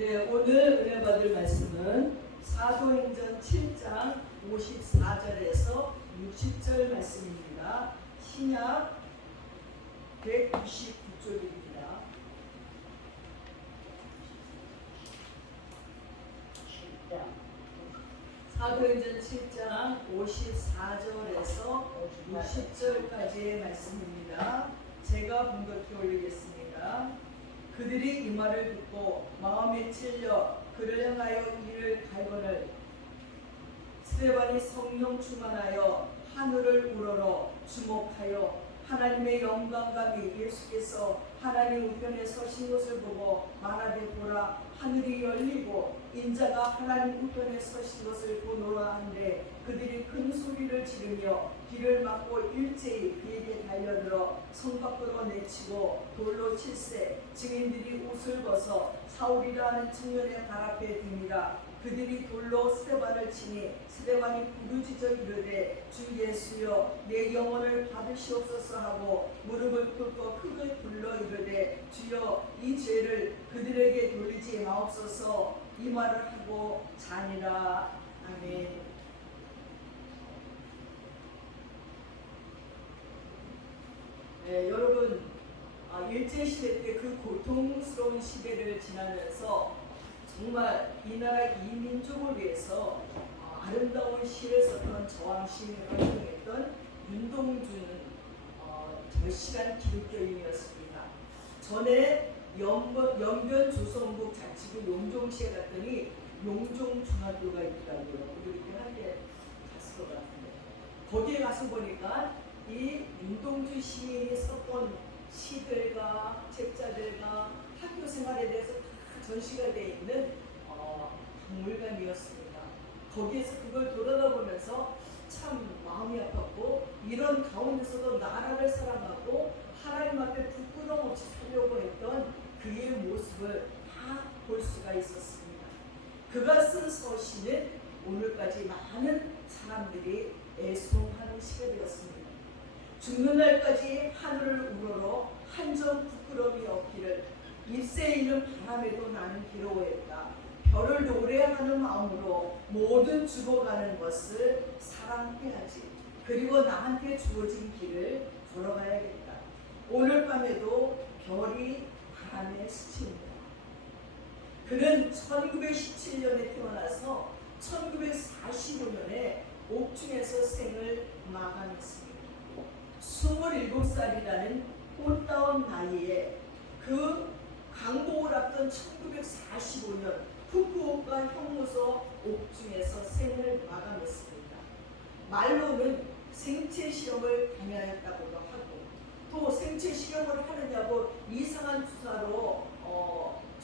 네, 오늘 은혜 받을 말씀은 사도행전 7장 54절에서 60절 말씀입니다. 신약 199쪽입니다. 사도행전 7장 54절에서 60절까지의 말씀입니다. 제가 분격히 올리겠습니다. 그들이 이 말을 듣고 마음에 찔려 그를 향하여 이를 갈거늘 스데반이 성령 충만하여 하늘을 우러러 주목하여 하나님의 영광감이 예수께서 하나님 우편에 서신 것을 보고 말하되 보라 하늘이 열리고 인자가 하나님 우편에 서신 것을 보노라 한데 그들이 큰 소리를 지르며 길을 막고 일제히 그에게 달려들어 성 밖으로 내치고 돌로 칠세 증인들이 옷을 벗어 사울이라 하는 청년의 발 앞에 듭니다. 그들이 돌로 스데반을 치니 스데반이 부르짖어 이르되 주 예수여 내 영혼을 받으시옵소서 하고 무릎을 꿇고 크게 불러 이르되 주여 이 죄를 그들에게 돌리지 마옵소서 이 말을 하고 자니라. 아멘. 네, 여러분 일제시대 때 그 고통스러운 시대를 지나면서 정말 이 나라 이 민족을 위해서 아름다운 시를 썼던 저항시인을 활동했던 윤동주는 절실한 기독교인이었습니다. 전에 연변 조선국 자치구 용종시에 갔더니 용종중학교가 있더라고요. 우리 이렇게 한개 갔을 것 같은데 거기에 가서 보니까 이 윤동주 시인이 썼던 시들과 책자들과 학교 생활에 대해서 전시가 되어 있는 박물관이었습니다. 거기에서 그걸 돌아다보면서 참 마음이 아팠고 이런 가운데서도 나라를 사랑하고 하나님 앞에 부끄러움 없이 살려고 했던 그의 모습을 다 볼 수가 있었습니다. 그가 쓴 서시는 오늘까지 많은 사람들이 애송하는 시가 되었습니다. 죽는 날까지 하늘을 우러러 한 점 부끄러움이 없기를 입새에 있는 바람에도 나는 괴로워했다. 별을 노래하는 마음으로 모든 죽어가는 것을 사랑해야지. 그리고 나한테 주어진 길을 걸어가야겠다. 오늘 밤에도 별이 바람에 스칩니다. 그는 1917년에 태어나서 1945년에 옥중에서 생을 마감했습니다. 27살이라는 꽃다운 나이에 그 강복을 앞둔 1945년 후쿠오카 형무소 옥중에서 생을 마감했습니다. 말로는 생체 실험을 당하였다고도 하고 또 생체 실험을 하느냐고 이상한 주사로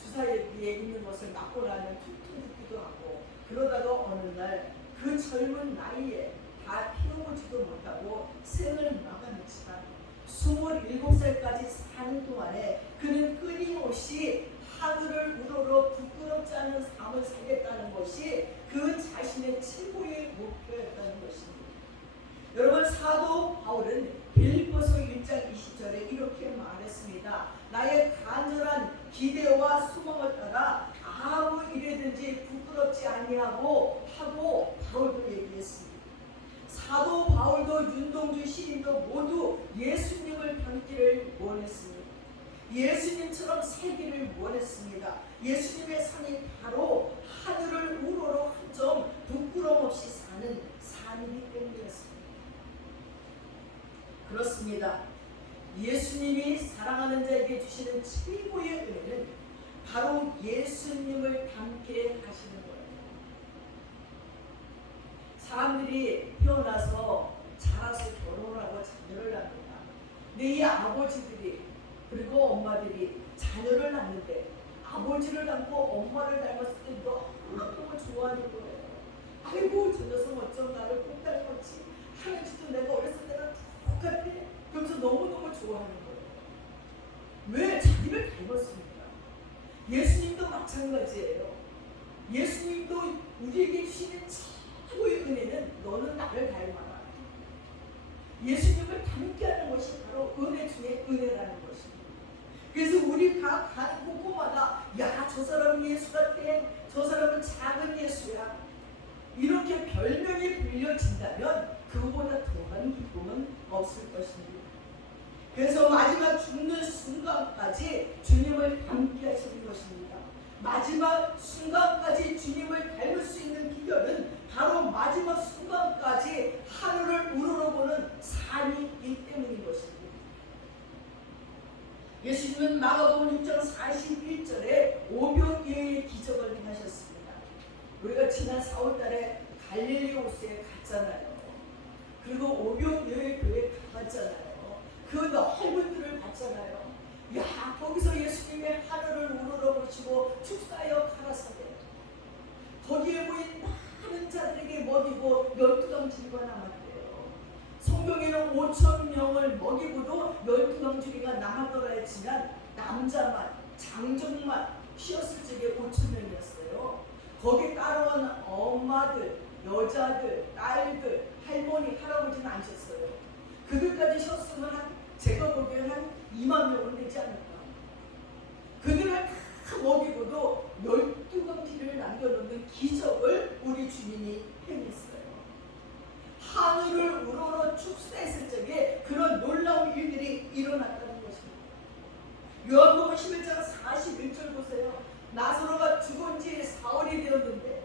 주사에 비해 있는 것을 맞고 나면 툭툭 붓기도 하고 그러다가 어느 날 그 젊은 나이에 다 피워보지도 못하고 생을 마감했지만 27살까지 사는 동안에 그는 끊임없이 하늘을 우러러 부끄럽지 않은 삶을 살겠다는 것이 그 자신의 최고의 목표였다는 것입니다. 여러분 사도 바울은 빌립보서 1장 20절에 이렇게 말했습니다. 나의 간절한 기대와 소망을 따라 아무 일에든지 부끄럽지 아니하고 하고 바울도 얘기했습니다. 사도 바울도 윤동주 시인도 모두 예수님을 닮기를 원했습니다. 예수님처럼 살기를 원했습니다. 예수님의 삶이 바로 하늘을 우러러 한 점 부끄러움 없이 사는 삶이기 때문이었습니다. 그렇습니다. 예수님이 사랑하는 자에게 주시는 최고의 은혜는 바로 예수님을 닮게 하시는 거예요. 사람들이 태어나서 자라서 결혼을 하고 자녀를 낳습니다. 근데 이 아버지들이 그리고 엄마들이 자녀를 낳는데 아버지를 닮고 엄마를 닮았을 때 너무 좋아하는 거예요. 아이고 저 녀석 어쩜 나를 꼭 닮았지 하는지도 내가 어렸을 때랑 똑같아. 그러면서 너무너무 좋아하는 거예요. 왜? 자기를 닮았습니다. 예수님도 마찬가지예요. 예수님도 우리에게 주시는 최고의 은혜는 너는 나를 닮아라. 예수님을 닮게 하는 것이 바로 은혜 중에 은혜라는 것입니다. 그래서 우리 각 가는 곳곳마다 야, 저 사람은 예수 같아, 저 사람은 작은 예수야, 이렇게 별명이 불려진다면 그보다 더한 기쁨은 없을 것입니다. 그래서 마지막 죽는 순간까지 주님을 함께 하시는 것입니다. 마지막 순간까지 주님을 닮을 수 있는 비결은 바로 마지막 순간까지 하늘을 우러러보는 삶이 있기 때문인 것입니다. 예수님은 마가복음 6장 41절에 오병이어의 기적을 행하셨습니다. 우리가 지난 4월달에 갈릴리 호수에 갔잖아요. 그리고 오병이어의 교회에 가봤잖아요. 그 넓은 들을 봤잖아요. 야, 거기서 예수님의 하늘을 우러러보시고 축사하여 가라사대 거기에 모인 많은 자들에게 먹이고 12덩어리가 남았대요. 성경에는 5,000명을 먹이고도 12덩어리가 남았더라 했지만 남자만 장정만 쉬었을 적에 5,000명이었어요. 거기에 따라온 엄마들, 여자들, 딸들, 할머니, 할아버지는 안 쉬었어요. 그들까지 쉬었으면 제가 보기에는 한 2만 명은 되지 않을까. 그들을 다 먹이고도 12덩어리를 남겨놓는 기적을 우리 주님이 행했어요. 하늘을 우러러 축사했을 적에 그런 놀라운 일들이 일어났다는 것입니다. 요한복음 11장 41절 보세요. 나사로가 죽은 지 사흘이 되었는데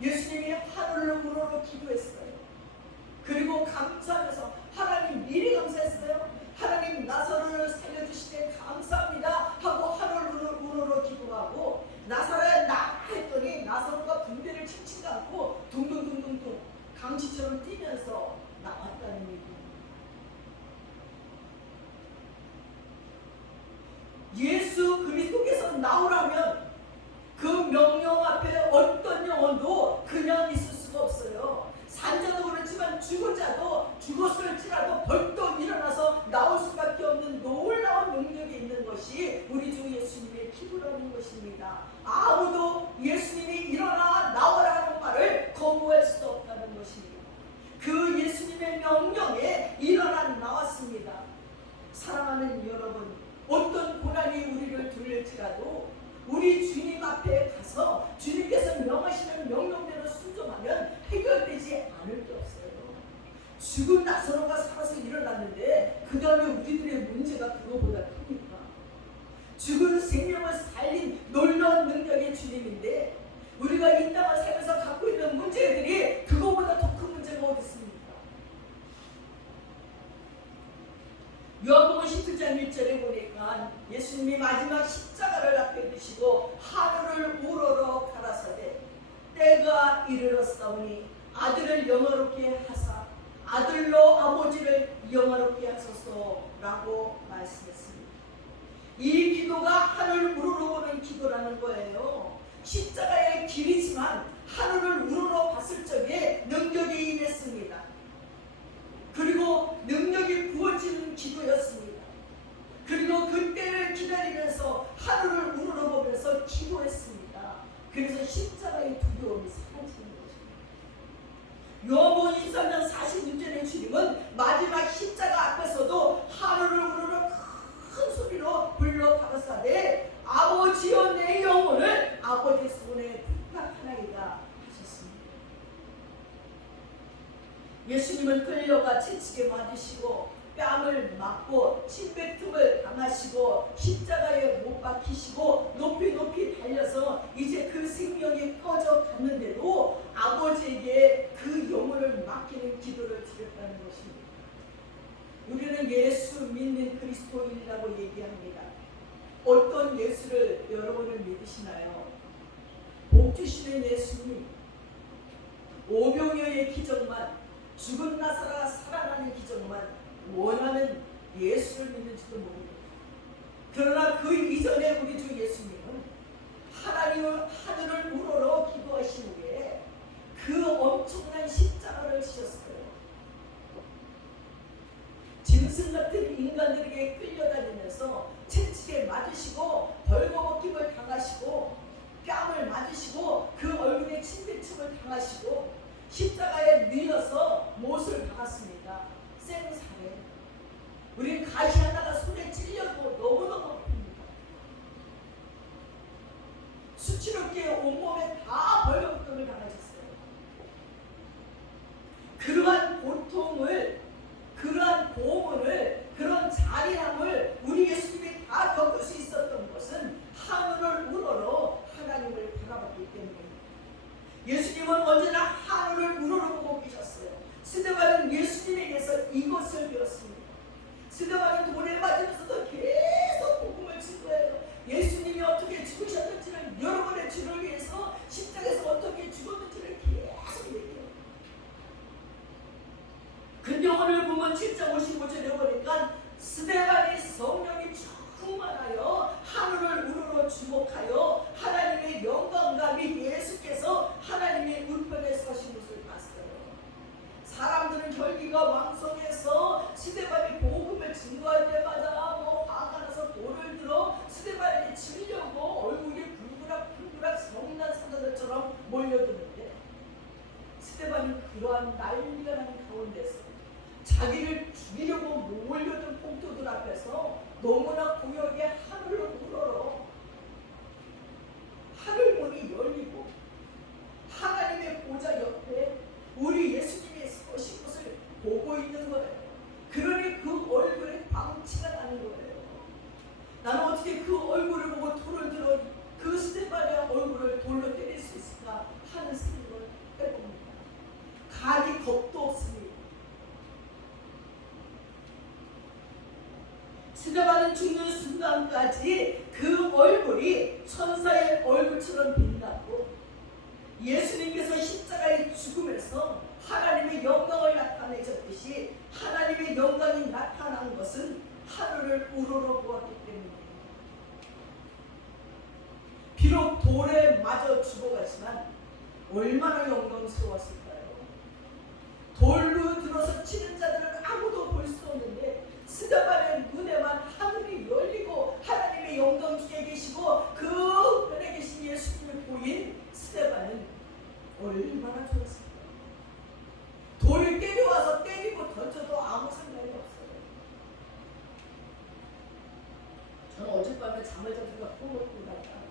예수님이 하늘을 우러러 기도했어요. 그리고 감사하면서 하나님 미리 감사했어요. 하나님 나사로를 살려주시되 감사합니다 하고 하늘을 우러러 기도하고 나사로야 나 했더니 나사로가 붕대를 칭칭 감고 둥둥둥둥둥 강쥐처럼 뛰면서 나왔다는 얘기입니다. 예수 그리스도께서 나오라면 그 명령 앞에 어떤 영혼도 그냥 있을 수가 없어요. 산자도 그렇지만 죽은 자도 죽었을지라도 벌떡 일어나서 나올 수밖에 없는 놀라운 능력이 있는 것이 우리 주 예수님의 기도라는 것입니다. 아무도 예수님이 일어나 나오라 하는 말을 거부할 수 없다는 것입니다. 그 예수님의 명령에 일어나 나왔습니다. 사랑하는 여러분, 어떤 고난이 우리를 둘릴지라도 우리 주님 앞에 가서 주님께서 명하시는 명령대로 순종하면 해결되지 않을 게 없어요. 죽은 나사로가 살아서 일어났는데 그 다음에 우리들의 문제가 그거보다 큽니까? 죽은 생명을 살린 놀라운 능력의 주님인데 우리가 이 땅을 살면서 갖고 있는 문제들이 그거보다 더 큰 문제가 어디 있습니까? 요한복음 17장 1절에 보니까 예수님이 마지막 십자가를 앞에 두시고 하늘을 우러러 가라사대 때가 이르렀사오니 아들을 영화롭게 하사 아들로 아버지를 영화롭게 하소서라고 말씀했습니다. 이 기도가 하늘을 우러러보는 기도라는 거예요. 십자가의 길이지만 하늘을 우러러 봤을 적에 능력이 임했습니다. 그리고 능력이 부어지는 기도였습니다. 그리고 그때를 기다리면서 하늘을 우러러보면서 기도했습니다. 그래서 십자가의 두려움이 사라지는 것입니다. 요한복음 23장 46절의 주님은 마지막 십자가 앞에서도 하늘을 우러러 큰 소리로 불러 가라사대 아버지여 내 영혼을 아버지 손에 부탁하나이다 하셨습니다. 예수님은 끌려가 채찍에 맞으시고 뺨을 맞고 침뱉음을 당하시고 십자가에 못 박히시고 높이 높이 달려서 이제 그 생명이 꺼져 갔는데도 아버지에게 그 영혼을 맡기는 기도를 드렸다는 것입니다. 우리는 예수 믿는 그리스도인이라고 얘기합니다. 어떤 예수를 여러분은 믿으시나요? 복 주시는 예수님, 오병이어의 기적만, 죽은 나사로가 살아나는 기적만 원하는 예수를 믿는지도 모릅니다. 그러나 그 이전에 우리 주 예수님은 하나님을 하늘을 우러러 기도하신 후에 그 엄청난 십자가를 지셨어요. 짐승 같은 인간들에게 끌려다니면서 채찍에 맞으시고 벌거벗김을 당하시고 뺨을 맞으시고 그 얼굴에 침뱉음을 당하시고 십자가에 밀려서 못을 박았습니다. 생사에. 우린 가시 하나가 손에 찔려도 너무너무 아픕니다. 수치롭게 온몸에 다 벌거벗음을 당하셨어요. 그러한 고통을, 그러한 고문을, 그런 잔인함을 우리 예수님이 다 겪을 수 있었던 것은 하늘을 우러러 하나님을 바라봤기 때문입니다. 예수님은 언제나 하늘을 우러러 보고 계셨어요. 스데반은 예수님에게서 이것을 배웠습니다. 스데반은 돌에 맞으면서도 계속 복음을 친 거예요. 예수님이 어떻게 죽으셨는지를, 여러분의 주를 위해서 십자가에서 어떻게 죽었는지를 계속 얘기해요. 근데 오늘 보면 7장 55절에 보니까 스데반이 성령이 충만하여 하늘을 우러러 주목하여 하나님의 영광과 및 예수께서 하나님의 우편에 서신 것을 봤어요. 사람들은 혈기가 왕성해서 스데반이 복음을 증거할 때마다 화가 나서 돌을 들어 스데반에게 치려고 얼굴이 불그락 성난 사자들처럼 몰려드는데, 스데반이 그러한 난리가 나는 가운데서 자기를 죽이려고 몰려든 폭도들 앞에서 너무나 고요하게 하늘을 우러러 하늘문이 열리고 하나님의 보좌 옆에 우리 예수님이 서신 것을 보고 있는 거예요. 그러니 그 얼굴에 방치가 나는 거예요. 나는 어떻게 그 얼굴을 보고 돌을 들어 그 스데반의 얼굴을 돌로 때릴 수 있을까 하는 생각을 해봅니다. 가리 겁도 없습니다. 스데반은 죽는 순간까지 그 얼굴이 천사의 얼굴처럼 빛났고, 예수님께서 십자가의 죽음에서 하나님의 영광을 나타내셨듯이 하나님의 영광이 나타난 것은 하늘을 우러러 보았기 때문입니다. 비록 돌에 맞아 죽어갔지만 얼마나 영광스러웠을까요? 돌로 들어서 치는 자들은 아무도 볼 수 없는데 스데반의 눈에만 하늘이 열리고 하나님의 영광 중에 계시고 그 편에 계신 예수님을 보인 스데반은 얼마나 좋았을까요? 돌을 때려와서 때리고 던져도 아무 상관이 없어요. 저는 어젯밤에 잠을 자다가 꿈을 꾸다가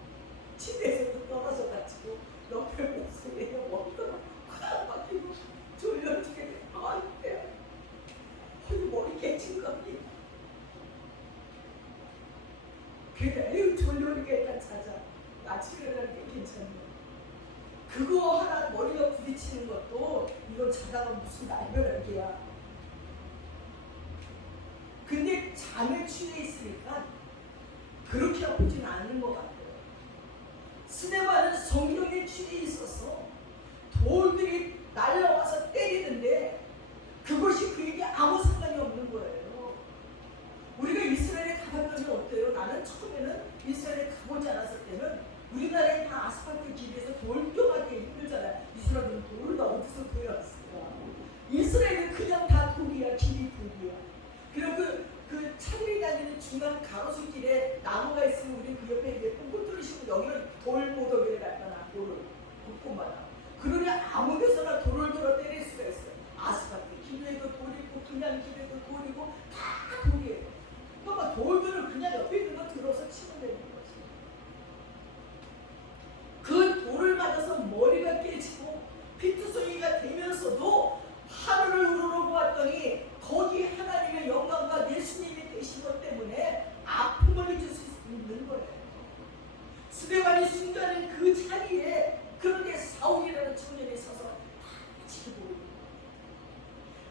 침대에서 떨어져가지고 옆에 목소리에 머리가 확 막히고 졸려 죽게 안돼. 머리 깨진 겁니다. 그래, 졸려니까 일단 자자. 아침에 일어나는 게 괜찮네. 그거 하나 머리가 부딪히는 것도 이거 자다가 무슨 날벼락이야. 근데 잠에 취해 있으니까 그렇게 아프지는 않은 것 같아요. 스데반은 성령에 취해 있어서 돌들이 날라와서 때리는데 그것이 그에게 아무 상관이 없는 거예요. 우리가 이스라엘에 가봤더니 어때요? 나는 처음에는 이스라엘에 가보지 않았을 때는 우리나라에 다 아스팔트 길에서 돌껴가기 힘들잖아요. 이스라엘은 돌을 다 어디서 구해왔을까? 이스라엘은 그냥 다 돌이야. 길이 돌이야. 그리고 그 차들이 다니는 중간 가로수길에 나무가 있으면 우리 그 옆에 예쁜 꽃들이 심고 여기는 돌모더기를 갖다 놔. 돌을 곳곳마다. 그러니 아무 데서나 돌을 들어 때릴 수가 있어요. 아스팔트 길에도 돌이고 그냥 길에도 돌이고 다 돌이에요. 그러니까 돌들을 그냥 옆에 있는 거 들어서 치면 되는 거지. 그 돌을 맞아서 머리가 깨지고 피투성이가 되면서도 하늘을 우러러 보았더니 거기 하나님의 영광과 예수님이 되신 것 때문에 아픔을 잊을 수 있는 거예요. 스데반이 순간은 그 자리에 그런데 사울이라는 청년이 서서 지켜보고 있는 거예요.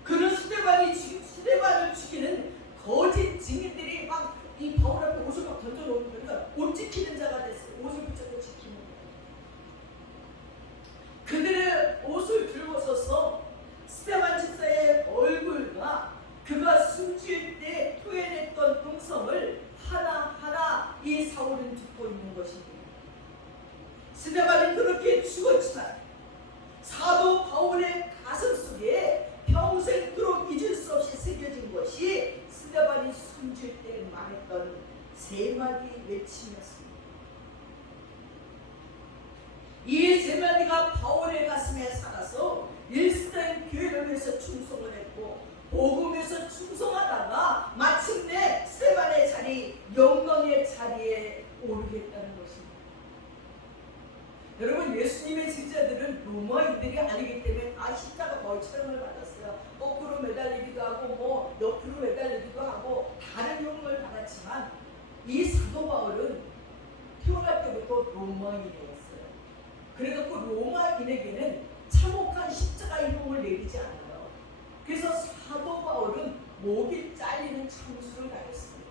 그런 스데반을 죽이는 거짓 증인들이 막 이 바울 앞에 옷을 막 던져놓는 거니까 옷 지키는 자가 됐어요. 옷을 붙잡고 지키는 거예요. 그들의 옷을 들고 서서 스데반 집사의 얼굴과 그가 숨질 때 토해냈던 음성을 하나하나 이 사울은 듣고 있는 것입니다. 스데반이 그렇게 죽었지만 사도 바울의 가슴 속에 평생토록 잊을 수 없이 새겨진 것이 스데반이 숨질 때 말했던 세 마디 외침이었습니다. 이 세 마디가 바울의 가슴에 살아서 일생 교회를 위해서 충성을 했고 복음에서 충성하다가 마침내 스데반의 자리, 영광의 자리에 오르겠다는 것입니다. 여러분, 예수님의 제자들은 로마인들이 아니기 때문에 다 십자가 벌처형을 받았어요. 거꾸로 매달리기도 하고 뭐 옆으로 매달리기도 하고 다른 형을 받았지만 이 사도 바울은 태어날 때부터 로마인이었어요. 그래갖고 로마인에게는 참혹한 십자가의 형을 내리지 않아요. 그래서 사도 바울은 목이 잘리는 참수를 당했습니다.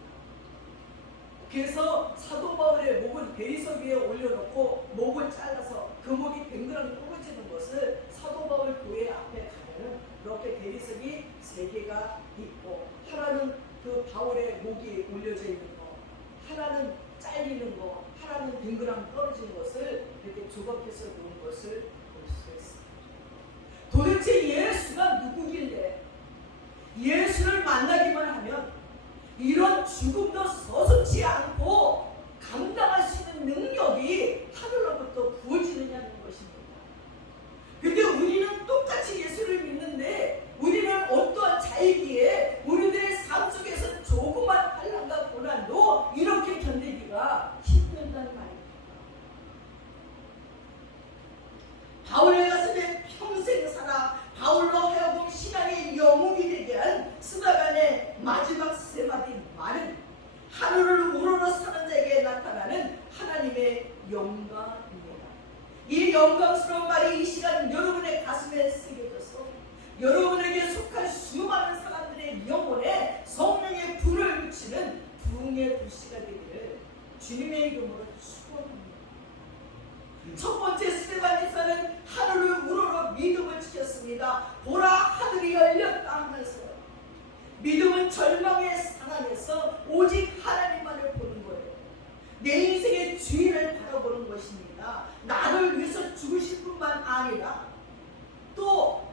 그래서 사도 바울의 목은 대리석 위에 올려놓고 목을 잘라서 그 목이 뱅그랑 떨어지는 것을 사도 바울 교회 앞에 가면은 이렇게 대리석이 3개가 있고, 하나는 그 바울의 목이 올려져 있는 거, 하나는 잘리는 거, 하나는 뱅그랑 떨어지는 것을 이렇게 조각해서 놓은 것을 볼 수 있습니다. 도대체 예수가 누구길래 예수를 만나기만 하면 이런 죽음도 서슴지 않고 감당할 수 있는 능력이 하늘로부터 부어지느냐는 것입니다. 근데 우리는 똑같이 예수를 믿는데 우리는 어떠한 자이기에 우리들의 삶 속에서 조그만 환난과 고난도 이렇게 견디기가 힘들다는 말입니다. 바울의 가슴에 평생 살아 바울로 하여금 신앙의 영웅이 되게 한 스데반의 마지막 3마디 말은 하늘을 우러러 사는 자에게 나타나는 하나님의 영광입니다. 이 영광스러운 말이 이 시간 여러분의 가슴에 새겨져서 여러분에게 속한 수많은 사람들의 영혼에 성령의 불을 비치는 부흥의 불씨가 되기를 주님의 이름으로 축원합니다. 첫 번째 스데반에서는 하늘을 우러러 믿음을 지켰습니다. 보라, 하늘이 열렸다 하면서 믿음은 절망의 상황에서 오직 하나님만을 보는 거예요. 내 인생의 주인을 바라보는 것입니다. 나를 위해서 죽으실 뿐만 아니라 또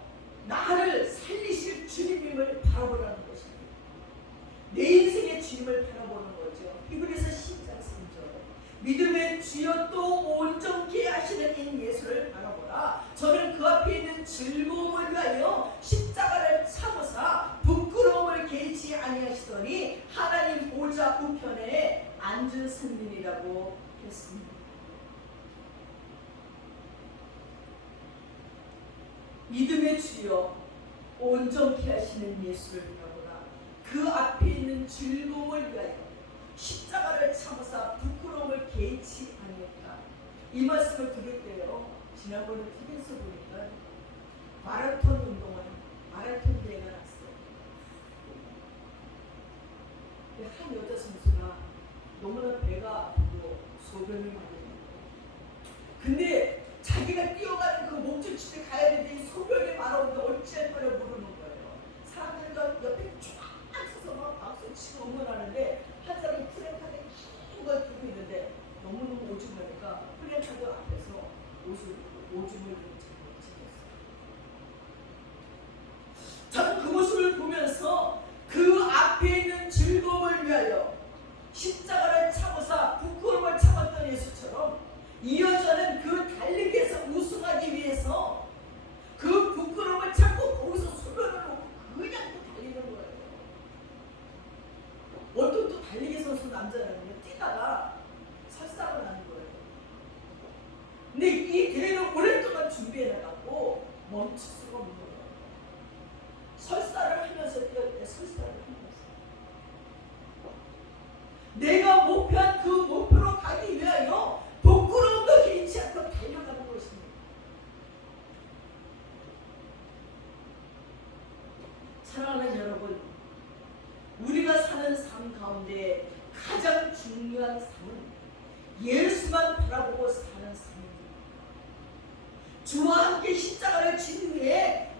나를 살리실 주님임을 바라보라는 것입니다. 내 인생의 주님을 바라보는 거죠. 히브리서 10장 3절 믿음의 주여 또 온전케 하시는 이 예수를 바라보라. 저는 그 앞에 있는 즐거움을 위하여 십자가를 참으사 부끄러움을 개의치 아니하시더니 하나님 보좌 우편에 앉은 승민이라고 했습니다. 믿음의 주여 온전케 하시는 예수를 바라보라. 그 앞에 있는 즐거움을 위하여 십자가를 참으사 부끄러움을 개의치 아니했다. 이 말씀을 들을 때요, 지난번에 TV에서 보니까 마라톤 운동을 마라톤 대회가 났어요. 한 여자 선수가 너무나 배가 아프고 소변을 많이 했고, 근데 자기가 뛰어가는 그 목적지에 가야 되는데 소변이 많아오는데 어찌할 거냐 모르는 거예요. 사람들도 옆에 쫙 서서 막 박수 치고 응원하는데 한 사람이 프랭카드 긴 걸 들고 있는데 너무너무 오줌하니까 프랭카드 앞에서 오줌을 찍었어요. 저는 그 모습을 보면서 그 앞에 있는 즐거움을 위하여 십자가를 참으사 부끄러움을 참았던 예수처럼 이 여자는 그 달리기에서 우승하기 위해서 그 부끄러움을 참고 거기서 소변을 놓고 그냥 또 달리는 거예요. 어떤 또 달리기 선수 남자라는데 뛰다가 설사를 하는 거예요. 근데 이 대회를 오랫동안 준비해 나갔고 멈출 수가 없는 거예요. 설사를 하면서 뛰어야 돼. 설사를 하면서 내가 목표한 그 목표로 가기 위하여 부끄러움도 개의치 않고 달려가는 것입니다. 사랑하는 여러분, 우리가 사는 삶 가운데 가장 중요한 삶은 예수만 바라보고 사는 삶입니다. 주와 함께 십자가를 진 후에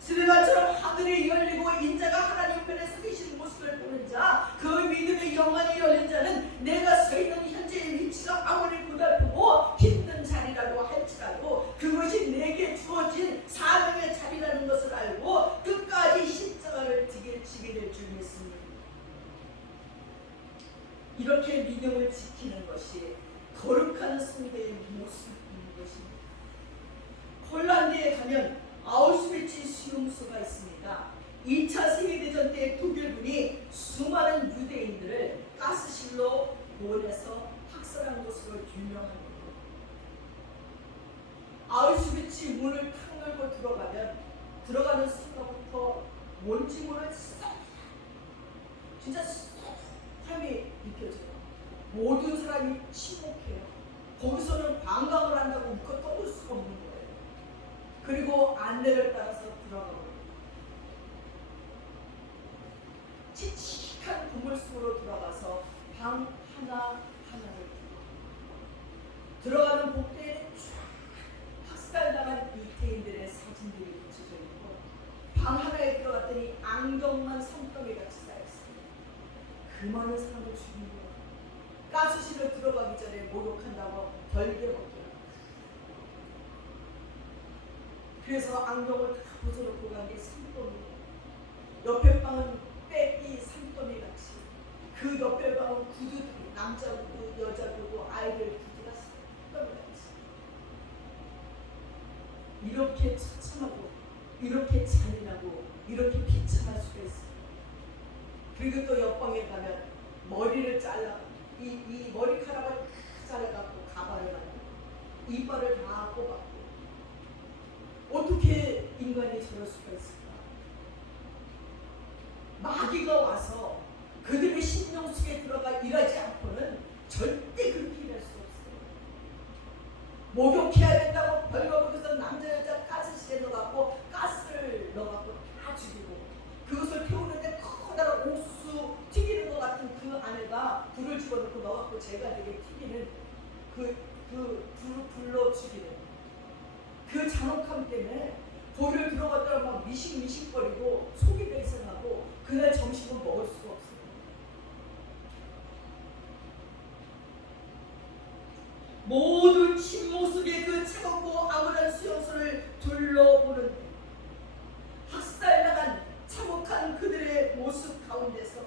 스데반처럼 하늘이 열리고 인자가 하나님 편에 서 계신 모습을 보는 자, 그 믿음의 영안이 열린 자는 내가 서 있는 현재의 위치가 아무리 고달프고 힘든 자리라도 할지라도 그것이 내게 주어진 사명의 자리라는 것을 알고 끝까지 십자가를 지게 될 줄 믿습니다. 이렇게 믿음을 지키는 것이 거룩한 성도의 모습인 것입니다. 폴란드에 가면 아우슈비츠 수용소가 있습니다. 2차 세계대전 때 독일군이 수많은 유대인들을 가스실로 보내서 학살한 것으로 유명합니다. 아우슈비츠 문을 탁 열고 들어가는 순간부터 뭔지 모를 진짜 삶이 느껴져요. 모든 사람이 침묵해요. 거기서는 관광을 한다고 웃고 떠들 수가 없는 거예요. 그리고 안내를 따라서 들어가고 칙칙한 건물 속으로 들어가서 방 하나하나를 들어가는 복도에는 쫙 학살당한 유태인들의 사진들이 붙여져 있고 방 하나에 들어갔더니 안경만 산더미 같이 쌓였습니다. 그 많은 사람을 죽인 거예요. 가스실로 들어가기 전에 목욕한다고 벌게 먹게. 그래서 안경을 다 벗어놓고 간 게 산더미. 옆에 방은 빼기 산더미 같이. 그 옆에 방은 구두, 남자 구두, 여자 구두, 아이들 구두가 산더미 같이. 이렇게 처참하고, 이렇게 잔인하고, 이렇게 비참할 수가 있어요. 그리고 또 옆방에 가면 머리를 잘라, 이 머리카락을 잘라갖고 가발을 만들고, 이빨을 다 뽑았고. 어떻게 인간이 저럴 수가 있을까? 마귀가 와서 그들의 심령 속에 들어가 일하지 않고는 절대 그렇게 일할 수 없어요. 목욕해야 된다고 벌거벗어서 남자 여자 가스실에 넣어갖고 가스를 넣어갖고 다 죽이고 그것을 태우는데 커다란 옥수 튀기는 것 같은 그 안에다 불을 집어넣고 넣어갖고 제가 되게 튀기는 불로 죽이는 그 잔혹함 때문에 거기를 들어갔다가 막 미식거리고 속이 배상하고 그날 점심은 먹을 수가 없어요. 모든 침묵 속에 그 차갑고 암울한 수용소를 둘러보는 학살당한 참혹한 그들의 모습 가운데서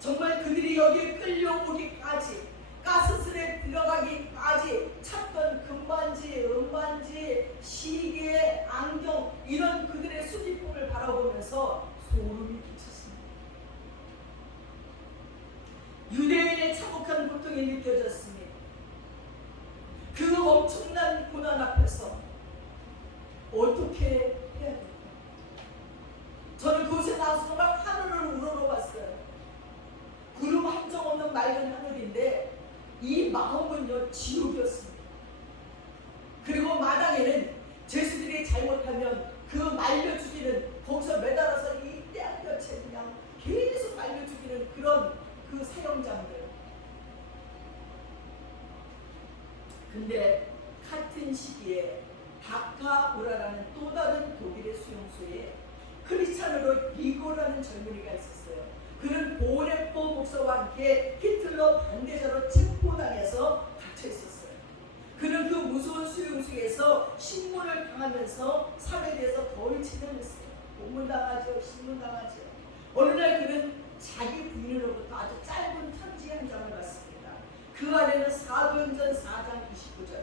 정말 그들이 여기에 끌려오기까지 가스실에 들어가기까지 찾던 금반지, 은반지, 시계, 안경 이런 그들의 수집품을 바라보면서 소름이 끼쳤습니다. 유대인의 참혹한 고통이 느껴졌습니다. 그 엄청난 고난 앞에서 어떻게 해야 될까? 저는 그곳에 나와서 정말 하늘을 우러러봤어요. 구름 한 점 없는 맑은 하늘인데 이 마음은요 지옥이었습니다. 그리고 마당에는 죄수들이 잘못하면 그 말려 죽이는 거기서 매달아서 이 떼약볕에 그냥 계속 말려 죽이는 그런 그 사형장들. 근데 같은 시기에 다카우라라는 또 다른 독일의 수용소에 크리스찬으로 리고라는 젊은이가 있었어요. 그는 보네포 목사와 함께 히틀러 반대자로 체포당해서 갇혀 있었어요. 그는 그 무서운 수용소에서 신문을 당하면서 삶에 대해서 거의 체념했어요. 고문당하죠, 신문당하죠. 어느 날 그는 자기 부인으로부터 아주 짧은 편지 한 장을 받습니다. 그 안에는 사도행전 4장 29절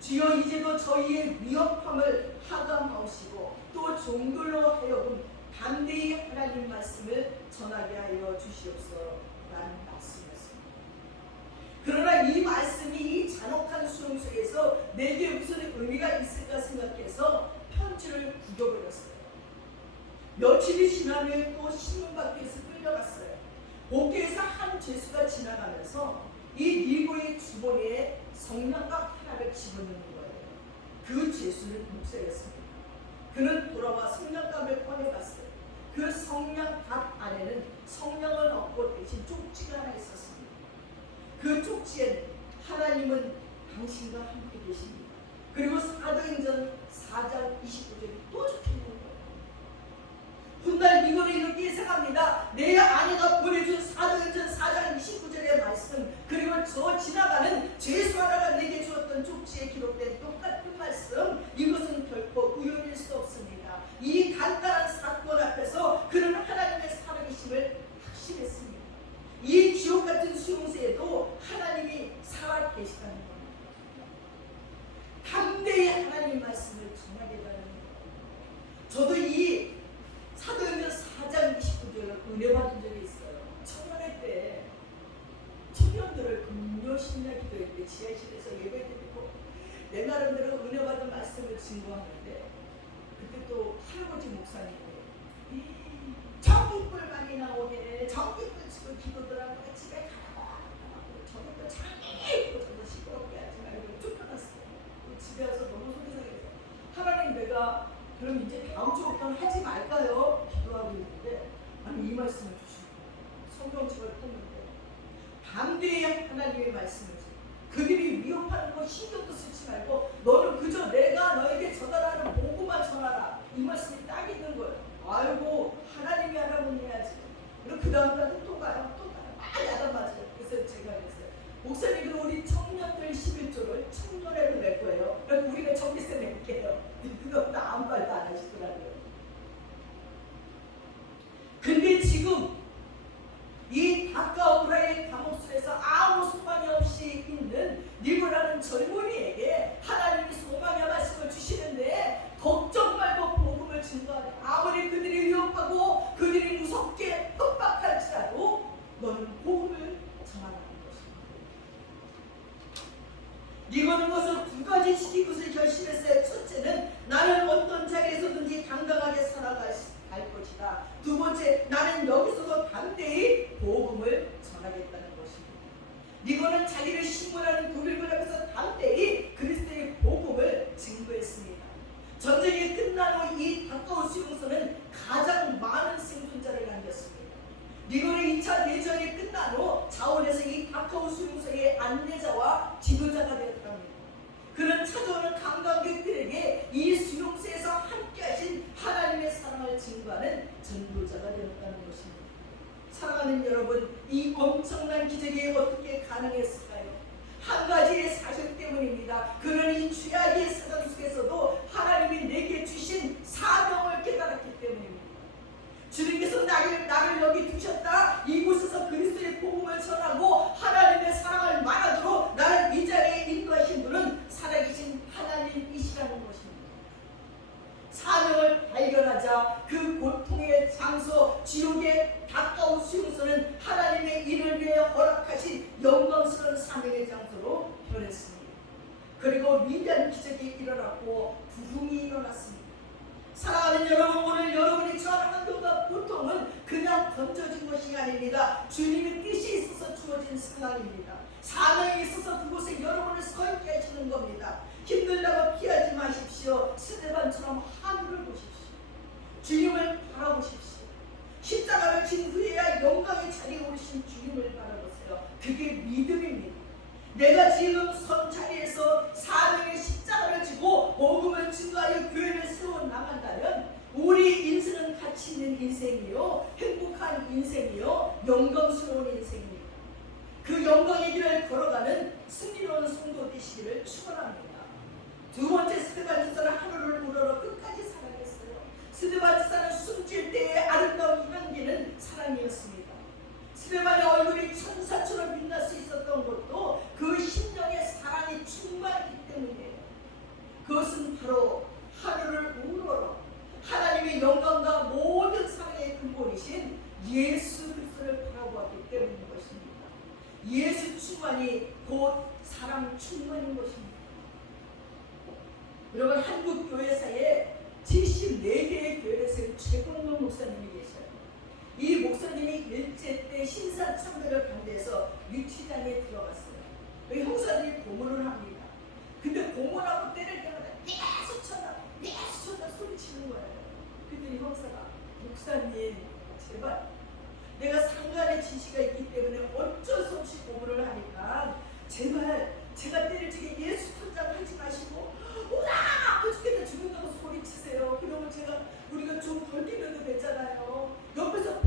주여 이제도 저희의 위협함을 하감하시고 또 종들로 하여금 담대히 하나님 말씀을 전하게 하여 주시옵소서라는 말씀이었습니다. 그러나 이 말씀이 이 잔혹한 수용소에서 내게 무슨 의미가 있을까 생각해서 편지를 구겨버렸어요. 며칠이 지난 후에 또 신문밖에서 끌려갔어요. 복도에서 한 죄수가 지나가면서 이 리고의 주머니에 성냥갑 하나를 집어넣는 거예요. 그 죄수는 목사였습니다. 그는 돌아와 성냥갑을 꺼내봤어요. 그 성냥갑 안에는 성냥은 없고 대신 쪽지가 하나 있었습니다. 그 쪽지엔 하나님은 당신과 함께 계십니다. 그리고 사도행전 4장 29절이 또 적혀있는 거예요. 그렇게 예상합니다. 내 아내가 보내준 사도행전 4장 29절의 말씀, 그리고 저 지나가는 죄수 하나가 내게 주었던 쪽지에 기록된 똑같은 말씀, 이것은 결코 우연일 수 없습니다. 이 간단한 사건 앞에서 그는 하나님의 살아계심을 확신했습니다. 이 지옥 같은 수용소에도 하나님이 살아 계시다는 겁니다. 담대히 하나님 말씀을 전하겠다는 겁니다. 저도 이 사도행전 4장 29절을 은혜 받은 적이 있어요. 청년회 때 청년들을 금요신야 기도회 때 지하실에서 예배드리고 내 나름대로 은혜 받은 말씀을 증거하는데, 그때 또 할아버지 목사님이 전기불 많이 나오게 전기불 치고 기도들 하고 집에 가라고 저기 또 장기 있고 저도 시끄럽게 하지 말고 쫓겨났어요. 집에 와서 너무 속상해서 하나님, 내가 그럼 이제 다음 주부터는 하지 말까요? 기도하고 있는데, 아니 이 말씀을 주시고 성경책을 폈는데 담대히 하나님의 말씀을 그들이 위협하는 거 신경도 쓰지 말고 너는 그저 내가 너에게 전하라는 복음만 전하라, 이 말씀이 딱 있는 거예요. 아이고 하나님이 하라고 해야지. 그리고 그 다음까지 또 가요, 또 가요. 많이 알아맞아요. 그래서 제가 그랬어요. 목사님, 그럼 우리 청년들 11조를 청년회로 낼 거예요. 그래서 우리가 전기세 낼게요. 그것도 아무 말도 안 하시더라고요. 근데 지금 이 다카오브라의 감옥소에서 아무 소망이 없이 있는 니고라는 젊은이에게 하나님이 소망의 말씀을 주시는데, 걱정 말고 복음을 증거하라. 아무리 그들이 위협하고 그들이 무섭게 협박할지라도 너는 복음을 전하라는 것입니다. 니고는 것을 두 가지 시킬 것을 결심했어요. 첫째는 나는 어떤 자리에서든지 당당하게 살아갈 것이다. 두 번째, 나는 여기서도 담대히 복음을 전하겠다는 것입니다. 니고는 자기를 신문하는 그들들 앞에서 담대히 그리스도의 복음을 증거했습니다. 전쟁이 끝난 후 이 다카오 수용소는 가장 많은 생존자를 남겼습니다. 니고는 2차 대전이 끝난 후 자원에서 이 다카오 수용소의 안내자와 지도자가 되었답니다. 그는 찾아오는 관광객들에게 이 수용소에서 함께 하신 하나님의 사랑을 증거하는 전도자가 되었다는 것입니다. 사랑하는 여러분, 이 엄청난 기적이 어떻게 가능했을까요? 한 가지의 사실 때문입니다. 그는 이 죄악의 세상 속에서도 하나님이 내게 주신 사명을 깨달았기 때문입니다. 주님께서 나를 여기 두셨다. 이곳에서 그리스도의 복음을 전하고 하나님의 사랑을 말하도록 나를 이 자리에 인도하신 분은 살아계신 하나님이시라는 것입니다. 사명을 발견하자 그 고통의 장소, 지옥의 다카오 수용소는 하나님의 일을 위해 허락하신 영광스러운 사명의 장소로 변했습니다. 그리고 위대한 기적이 일어났고 부흥이 일어났습니다. 사랑하는 여러분, 오늘 여러분이 처한 환경과 고통은 그냥 던져진 것이 아닙니다. 주님의 뜻이 있어서 주어진 상황입니다. 사명이 있어서 그곳에 여러분을 서 있게 하시는 겁니다. 힘들다고 피하지 마십시오. 스데반처럼 하늘을 보십시오. 주님을 바라보십시오. 십자가를 진 후에야 영광의 자리에 오르신 주님을 바라보세요. 그게 믿음입니다. 내가 지금 선 자리에서 사명의 십자가를 지고 복음을 증거하여 교회를 세워 나간다면 우리 인생은 가치 있는 인생이요, 행복한 인생이요, 영광스러운 인생입니다. 그 영광의 길을 걸어가는 승리로운 성도 되시기를 축원합니다. 두 번째, 스데반 집사는 하루를 우러러 끝까지 살아냈어요. 스데반 집사는 숨질 때의 아름다운 향기는 사랑이었습니다. 스데반의 얼굴이 천사처럼 빛날 수 있었던 것도 그 심령의 사랑이 충만했기 때문이에요. 그것은 바로 하루를 우러러 하나님의 영광과 모든 사랑의 근본이신 예수 그리스도를 바라보았기 때문인 것입니다. 예수 충만이 곧 사랑 충만인 것입니다. 여러분, 한국 교회사에 74개의 교회를 세운 최경록 목사님이 계셔요. 이 목사님이 일제 때 신사참배를 반대해서 유치장에 들어갔어요. 여기 형사들이 고문을 합니다. 근데 고문하고 때릴 때마다 예수 천다, 예수 천다 소리치는 거예요. 그랬더니 형사가, 목사님 제발, 내가 상관의 지시가 있기 때문에 어쩔 수 없이 고문을 하니까 제발 제가 때릴 적에 예수 천장 하지 마시고 우와 어떻게든 죽는다고 소리치세요. 그러면 우리가 좀 덜 뛰면 되잖아요. 옆에서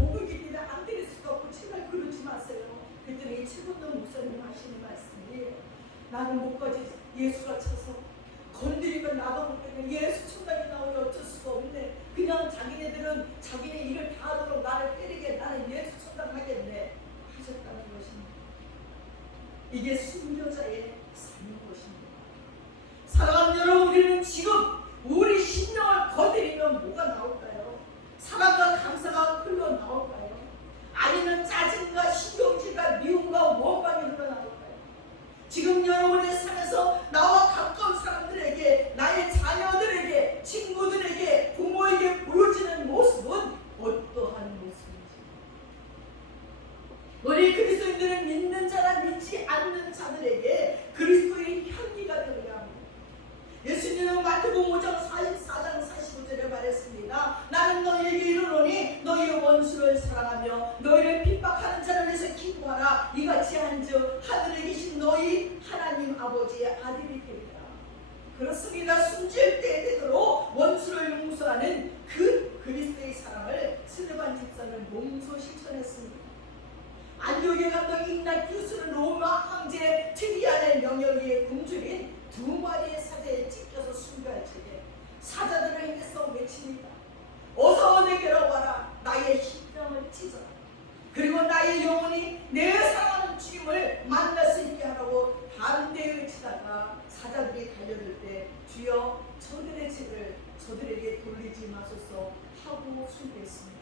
나는 목까지 예수가 쳐서 건드리면 나도 못되네. 예수 천당에 나오니 어쩔 수가 없네. 그냥 자기네들은 자기네 일을 다 하도록 나를 때리게 나는 예수 천당 하겠네 하셨다는 것입니다. 이게 순교자의 삶인 것입니다. 사랑하는 여러분, 우리는 지금 우리 심령을 거드리면 뭐가 나올까요? 사랑과 감사가 흘러나올까요? 아니면 짜증과 신경질과 미움과 원망이 흘러나올까요? 지금 여러분의 삶에서 나와 가까운 사람들에게, 나의 자녀들에게, 친구들에게, 부모에게 보여지는 모습은 어떠한 모습인지, 우리 그리스도인들은 믿는 자나 믿지 않는 자들에게 그리스도의 향기가 되어야 합니다. 예수님은 마태복음 5장 44장 45절에 말했습니다. 나는 너희에게 이르노니 너희의 원수를 사랑하며 너희를 핍박하는 자를 위해서 기도하라. 이같이 한즉 하늘에 계신 너희 하나님 아버지의 아들이 되리라. 그렇습니다. 순질 때에 되도록 원수를 용서하는 그 그리스도의 사랑을 스데반 집사는 몸소 실천했습니다. 안디옥에 감독 igna티우스는 로마 황제 트리안의 명령에 굶주린 2마리의 사자에 찢겨서 순교할 적에 사자들을 향해서 외칩니다. 어서 내게로 와라. 나의 심령을 찢어라. 그리고 나의 영혼이 내 사랑하는 주님을 만날 수 있게 하라고 담대히 외치다가 사자들이 달려들 때 주여 저들의 죄를 저들에게 돌리지 마소서 하고 순교했습니다.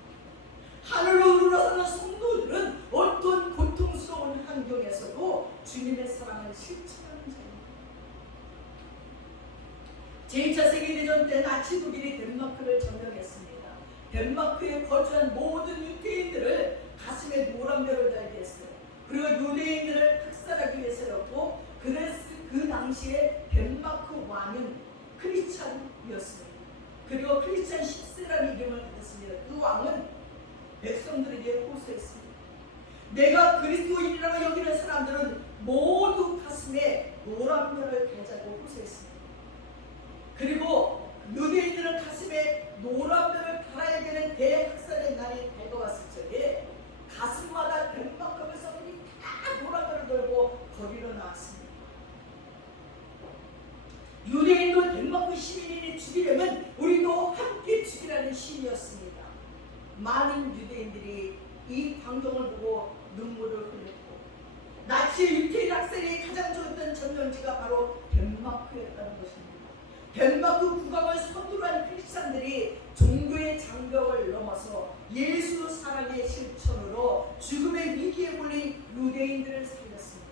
하늘로 우러러서는 성도들은 어떤 고통스러운 환경에서도 주님의 사랑을 실천하는 자입니다. 제2차 세계대전 때 나치 독일이 덴마크를 점령했습니다. 덴마크에 거주한 모든 유대인들을 가슴에 노란 벼를 달게 했어요. 그리고 유대인들을 학살하기 위해서였고, 그래서 그 당시에 덴마크 왕은 크리스찬이었습니다. 그리고 크리스찬 10세라는 이름을 받았습니다. 그 왕은 백성들에게 호소했습니다. 내가 그리스도인이라고 여기는 사람들은 모두 가슴에 노란 벼를 달자고 호소했습니다. 그리고 유대인들은 가슴에 노란 벼를 달아야 되는 대학살의 날이 다가왔을 적에 가슴마다 덴마크 백성들이 다 노란 벼를 들고 거리로 나왔습니다. 유대인도 덴마크 시민이 죽이려면 우리도 함께 죽이라는 시이었습니다. 많은 유대인들이 이 광경을 보고 눈물을 흘렸고, 나치의 유태인 학살이 가장 좋았던 점령지가 바로 덴마크였다는 것입니다. 덴마크 국왕을 선두로 한 크리스찬들이 종교의 장벽을 넘어서 예수 사랑의 실천으로 죽음의 위기에 몰린 유대인들을 살렸습니다.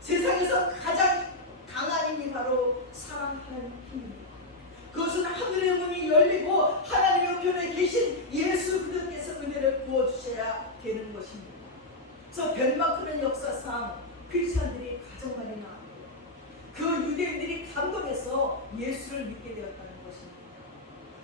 세상에서 가장 강한 힘이 바로 사랑하는 힘입니다. 그것은 하늘의 문이 열리고 하나님의 우편에 계신 예수 그리스도께서 은혜를 부어주셔야 되는 것입니다. 그래서 덴마크는 역사상 크리스찬들이 가장 많이 나옵니다. 그 유대인들이 감동해서 예수를 믿게 되었다는 것입니다.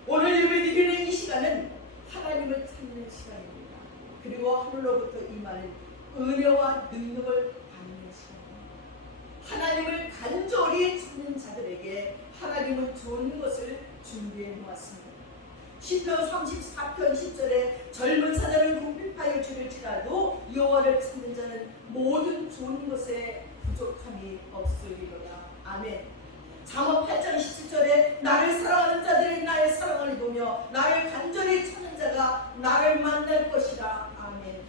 오늘 예배드리는 이 시간은 하나님을 찾는 시간입니다. 그리고 하늘로부터 임하는 은혜와 능력을 받는 시간입니다. 하나님을 간절히 찾는 자들에게 하나님은 좋은 것을 준비해 놓았습니다. 시편 34편 10절에 젊은 사자는 궁핍하여 줄일지라도 여호와를 찾는 자는 모든 좋은 것에 부족함이 없으리로다. 아멘. 잠언 8장 17절에 나를 사랑하는 자들이 나의 사랑을 이루며 나를 간절히 찾는 자가 나를 만날 것이라. 아멘.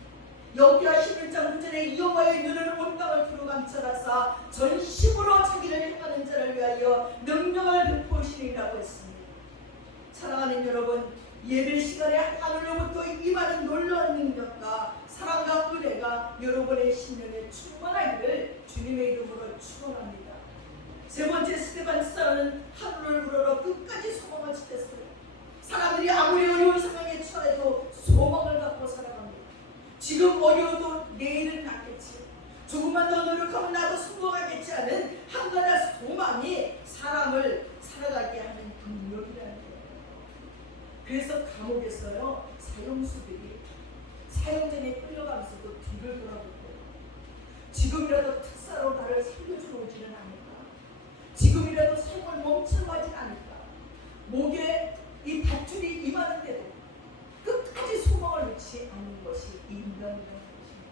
여호와 11장 9절에 여호와의 눈은 온 땅을 두루 감찰하사 전심으로 자기를 향하는 자를 위하여 능력을 베푸시리라고 했습니다. 사랑하는 여러분, 예배 시간에 하늘로부터 임하는 놀라운 능력과 사랑과 은혜가 여러분의 심령에 충만하기를 주님의 이름으로 축원합니다. 세 번째, 스데반 집사는 하늘을 우러러 끝까지 소망을 지켰어요. 사람들이 아무리 어려운 상황에 처해도 소망을 갖고 살아갑니다. 지금 어려워도 내일은 낫겠지, 조금만 더 노력하면 나도 성공하겠지 하는 한 가지 소망이 사람을 살아가게 하는 능력이라는 거예요. 그래서 감옥에서요, 사형수들이 사형전에 끌려가면서도 뒤를 돌아보고 지금이라도 특사로 나를 살려주러 오지는 않을까, 지금이라도 사형을 멈추려 하진 않을까, 목에 이 밧줄이 임하는데도 끝까지 소망을 놓지 않는 것이 인간이라는 것입니다.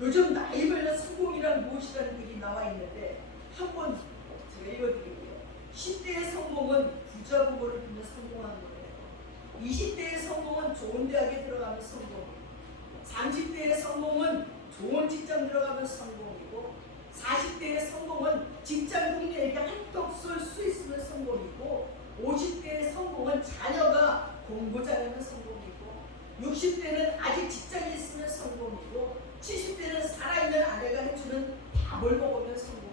요즘 나이별로 성공이란 무엇이라는 글이 나와 있는데 한번 제가 읽어드릴게요. 10대의 성공은 부자 부모를 두며 성공한 거예요. 20대의 성공은 좋은 대학에 들어가면 성공이고, 30대의 성공은 좋은 직장 들어가면 성공이고, 40대의 성공은 직장 동료에게 한턱 쏠 수 있으면 성공이고, 50대의 성공은 자녀가 공부 잘하면 성공이고, 60대는 아직 직장이 있으면 성공이고, 70대는 살아있는 아내가 해주는 밥을 먹으면 성공이고,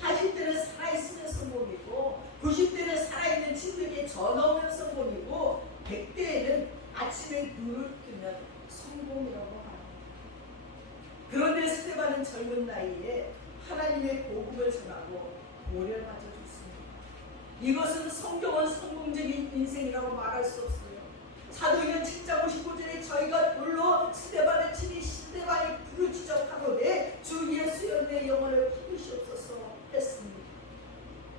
80대는 살아있으면 성공이고, 90대는 살아있는 친구에게 전화 오면 성공이고, 100대에는 아침에 눈을 뜨면 성공이라고 합니다. 그런데 스데반은 젊은 나이에 하나님의 복음을 전하고 고려를 가져줬습니다. 이것은 성경은 성공적인 인생이라고 말할 수 없어요. 사도행전 7장 59절에 저희가 돌로 스데반을 치니 스데반이 부르짖어하노되 주 예수여 내 영혼을 받으시옵소서 했습니다.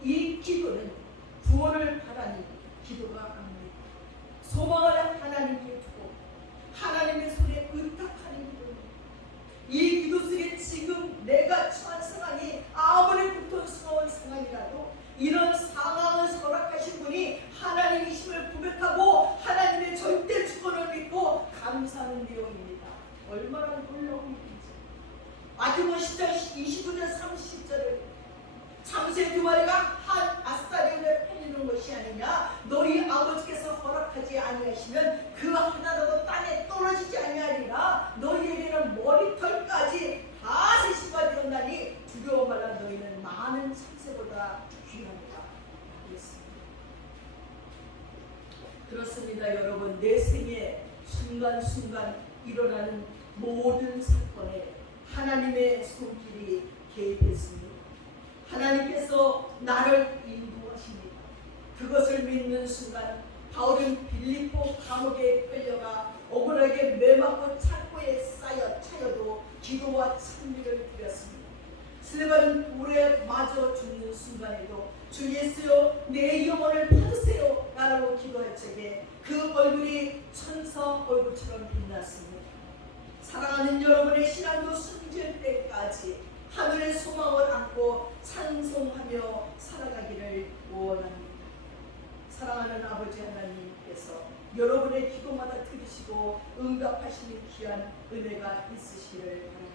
이 기도는 구원을 바라는 기도가 아닙니다. 소망을 하나님께 두고 하나님의 손에 의탁하는 기도입니다. 이 기도 속에 지금 내가 처한 상황이 아무리 고통스러운 상황이라도 이런 상황을 허락하신 분이 하나님이심을 고백하고 하나님의 절대 주권을 믿고 감사하는 내용입니다. 얼마나 놀라운 일인지. 마태복음 10장 29절 30절에 참새 두 마리가 한 아싸리온에 팔리는 것이 아니냐, 너희 아버지께서 허락하지 아니하시면 그 하나라도 땅에 떨어지지 아니하리라. 너희에게는 머리털까지 다 세시가 되었나니 두려워 말라. 너희는 많은 참새보다 귀하니라. 그렇습니다. 여러분, 내 생에 순간순간 일어나는 모든 사건에 하나님의 손길이 개입했습니다. 하나님께서 나를 인도하십니다. 그것을 믿는 순간 바울은 빌립보 감옥에 끌려가 억울하게 매맞고 창고에 차여도 기도와 찬미를 드렸습니다. 스데반은 불에 맞아 죽는 순간에도 주 예수여 내 영혼을 받으세요 라고 기도할 적에 그 얼굴이 천사 얼굴처럼 빛났습니다. 사랑하는 여러분의 신앙도 숨질 때까지 하늘의 소망을 안고 찬송하며 살아가기를 원합니다. 사랑하는 아버지 하나님께서 여러분의 기도마다 들으시고 응답하시는 귀한 은혜가 있으시기를 바랍니다.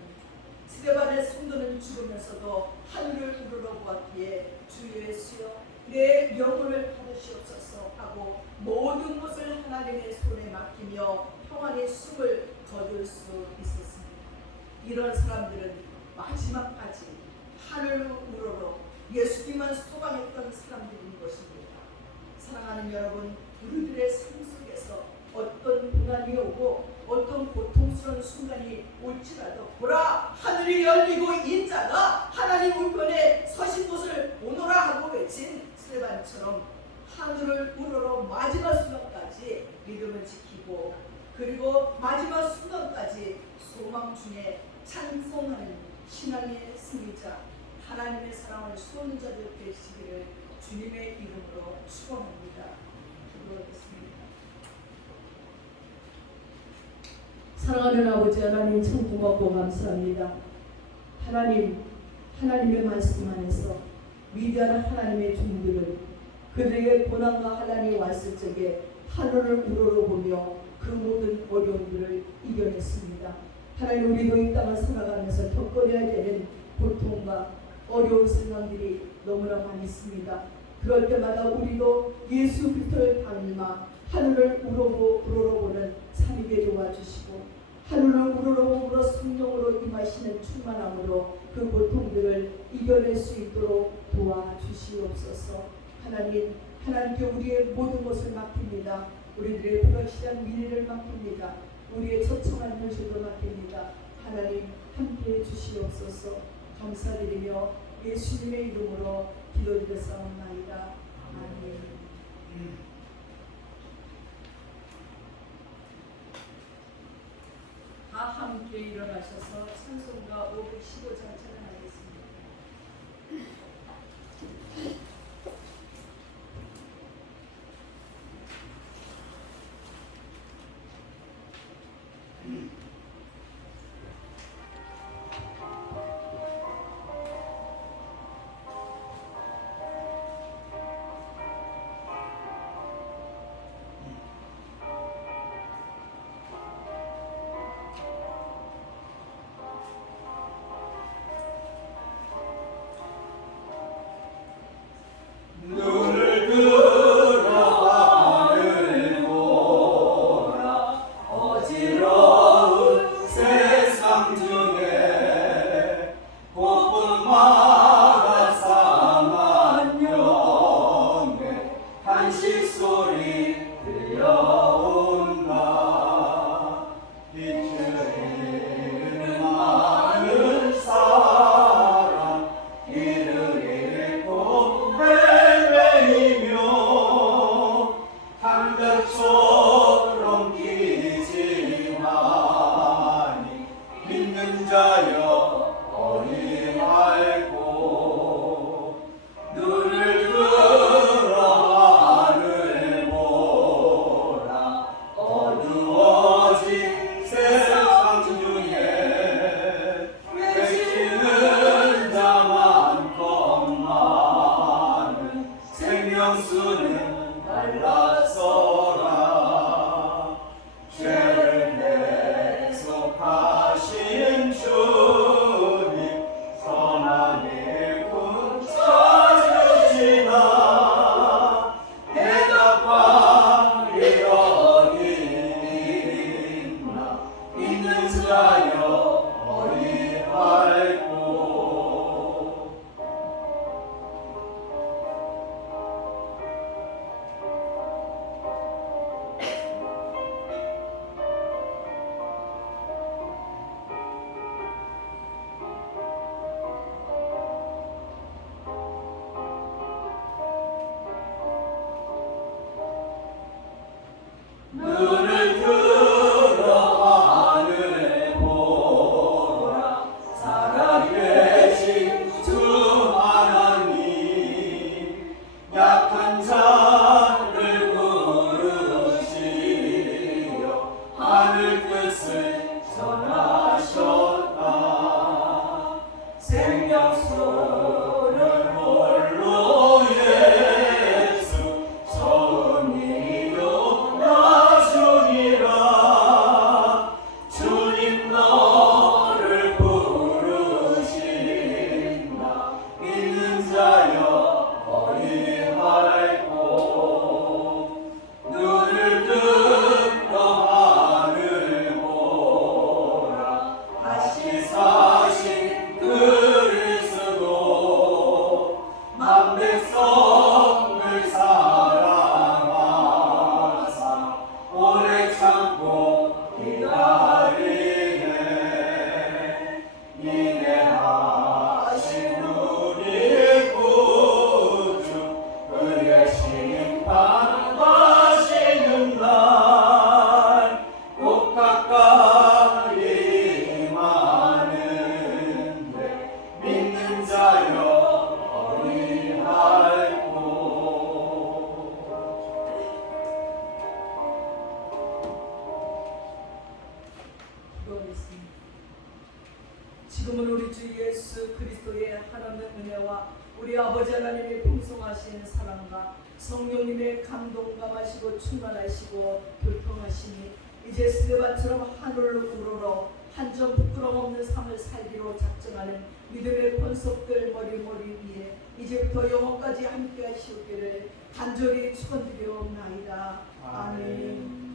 스데반의 성도는 죽으면서도 하늘을 우러러 보았기에 주 예수여 내 영혼을 받으시옵소서 하고 모든 것을 하나님의 손에 맡기며 평안의 숨을 거둘 수 있었습니다. 이런 사람들은 마지막까지 하늘을 우러러 예수님만 소망했던 사람들인 것입니다. 사랑하는 여러분, 우리들의 삶 속에서 어떤 고난이 오고 어떤 고통스러운 순간이 올지라도 보라 하늘이 열리고 인자가 하나님 우편에 서신 곳을 오너라 하고 외친 스데반처럼 하늘을 우러러 마지막 순간까지 믿음을 지키고 그리고 마지막 순간까지 소망 중에 찬송하는 신앙의 승리자 하나님의 사랑을 쏘는 자들 되시기를 주님의 이름으로 축원합니다. 기도하겠습니다. 사랑하는 아버지 하나님 참 고맙고 감사합니다. 하나님의 말씀 안에서 위대한 하나님의 종들은 그들에게 고난과 환난이 왔을 적에 하늘을 우러러보며 그 모든 어려움들을 이겨냈습니다. 하나님, 우리도 이 땅을 살아가면서 겪어내야 되는 고통과 어려운 상황들이 너무나 많이 있습니다. 그럴 때마다 우리도 예수 그리스도를 닮아 하늘을 우러러보는 삶이게 도와주시고 하늘을 우러러보므로 성령으로 임하시는 충만함으로 그 고통들을 이겨낼 수 있도록 도와주시옵소서. 하나님께 우리의 모든 것을 맡깁니다. 우리들의 불확실한 미래를 맡깁니다. 우리의 처참한 현실도 맡깁니다. 하나님 함께해 주시옵소서. 감사드리며 예수님의 이름으로 기도드렸사옵나이다. 아멘. 다 함께 일어나셔서 찬송가 515장 찬양하겠습니다. 하늘 뜻을 전하셨다. 생명수는 홀로 예수 처음이요 나중이라. 주님 너를 부르신다. 믿는 자여 어리할고 눈을 뜬다 하늘 보라. 다시 사신 글을 쓰고 만백성을 사랑하사 오래 참고 기다리네. 인내하신 우리 구주 그의 심판하시는 날 꼭 가까이 임하는데 믿는 자여 어리할고. 기도하겠습니다. 지금은 우리 주 예수 그리스도의 하나님의 은혜와 우리 아버지 하나님의 풍성하신 사랑과 성령님의 감동감하시고 충만하시고 교통하시니 이제 스데반처럼 하늘로 우러러 한 점 부끄럼 없는 삶을 살기로 작정하는 믿음의 권속들 머리머리 위에 이제부터 영원까지 함께 하시옵기를 간절히 축원드리옵나이다. 아멘.